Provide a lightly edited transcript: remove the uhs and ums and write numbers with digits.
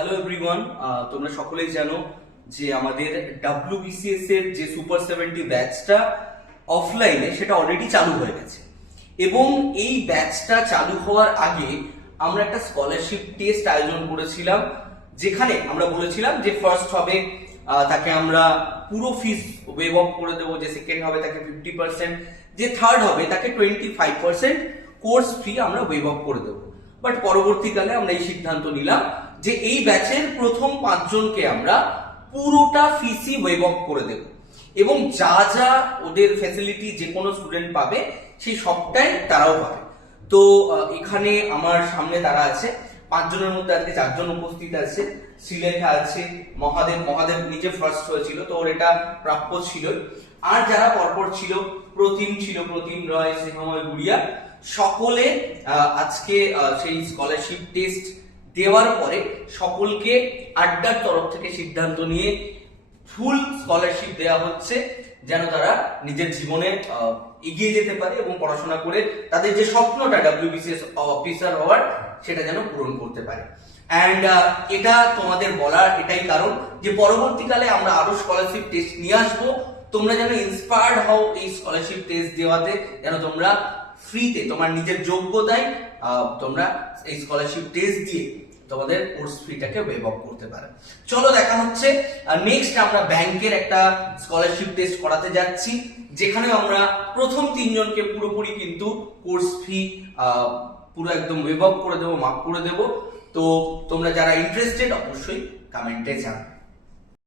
Hello everyone, তোমরা সকলেই জানো যে আমাদের WBCS এর যে সুপার 70 ব্যাচটা অফলাইনে সেটা অলরেডি চালু হয়ে গেছে। এবং এই ব্যাচটা চালু হওয়ার আগে আমরা একটা স্কলারশিপ টেস্ট আয়োজন করেছিলাম, যেখানে আমরা বলেছিলাম যে ফার্স্ট হবে তাকে আমরা পুরো ফিস ওয়েভ অফ করে দেবো, যে সেকেন্ড হবে তাকে 50%, যে থার্ড হবে তাকে 25% কোর্স ফি আমরা ওয়েভ অফ করে দেবো। বাট পরবর্তীকালে আমরা এই সিদ্ধান্ত নিলাম যে এই ব্যাচের প্রথম 5 জনকে আমরা পুরোটা ফিসি ওয়েভ অফ করে দেব, এবং যা যা ওদের ফ্যাসিলিটি যে কোনো স্টুডেন্ট পাবে সেই সবটাই তারাও পাবে। তো এখানে আমার সামনে তারা আছে, 5 জনের মধ্যে আজকে 4 জন উপস্থিত আছে। শ্রীলেখা আছে, মহাদেব নিজে ফার্স্ট হয়েছিল, তো ওর এটা প্রাপ্য ছিল। আর যারা পরপর ছিল, প্রতিম রয়, স্নেহময় গুড়িয়া, সকলে আজকে সেই স্কলারশিপ টেস্ট দেওয়ার পরে সকলকে আড্ডার তরফ থেকে সিদ্ধান্ত নিয়ে ফুল স্কলারশিপ দেওয়া হচ্ছে, যেন তারা নিজের জীবনে এগিয়ে যেতে পারে এবং পড়াশোনা করে তাদের যে স্বপ্নটা WBCS অফিসার হওয়ার সেটা যেন পূরণ করতে পারে। অ্যান্ড এটা তোমাদের বলার এটাই কারণ যে পরবর্তীকালে আমরা আরো স্কলারশিপ টেস্ট নিয়ে আসবো, তোমরা যেন ইন্সপায়ার্ড হও এই স্কলারশিপ টেস্ট দেওয়াতে, যেন তোমরা ফ্রিতে তোমার নিজের যোগ্যতায় তোমরা এই স্কলারশিপ টেস্ট দিয়ে তোমাদের কোর্স ফিটাকে ওয়েভ অফ করতে পারে। চলো দেখা হচ্ছে। নেক্সট আমরা ব্যাংকের একটা স্কলারশিপ টেস্ট করাতে যাচ্ছি, যেখানে আমরা প্রথম 3 জনকে পুরোপুরি কিন্তু কোর্স ফি পুরো একদম ওয়েভ অফ করে দেবো, মাফ করে দেবো। তো তোমরা যারা ইন্টারেস্টেড অবশ্যই কমেন্টে জানাও।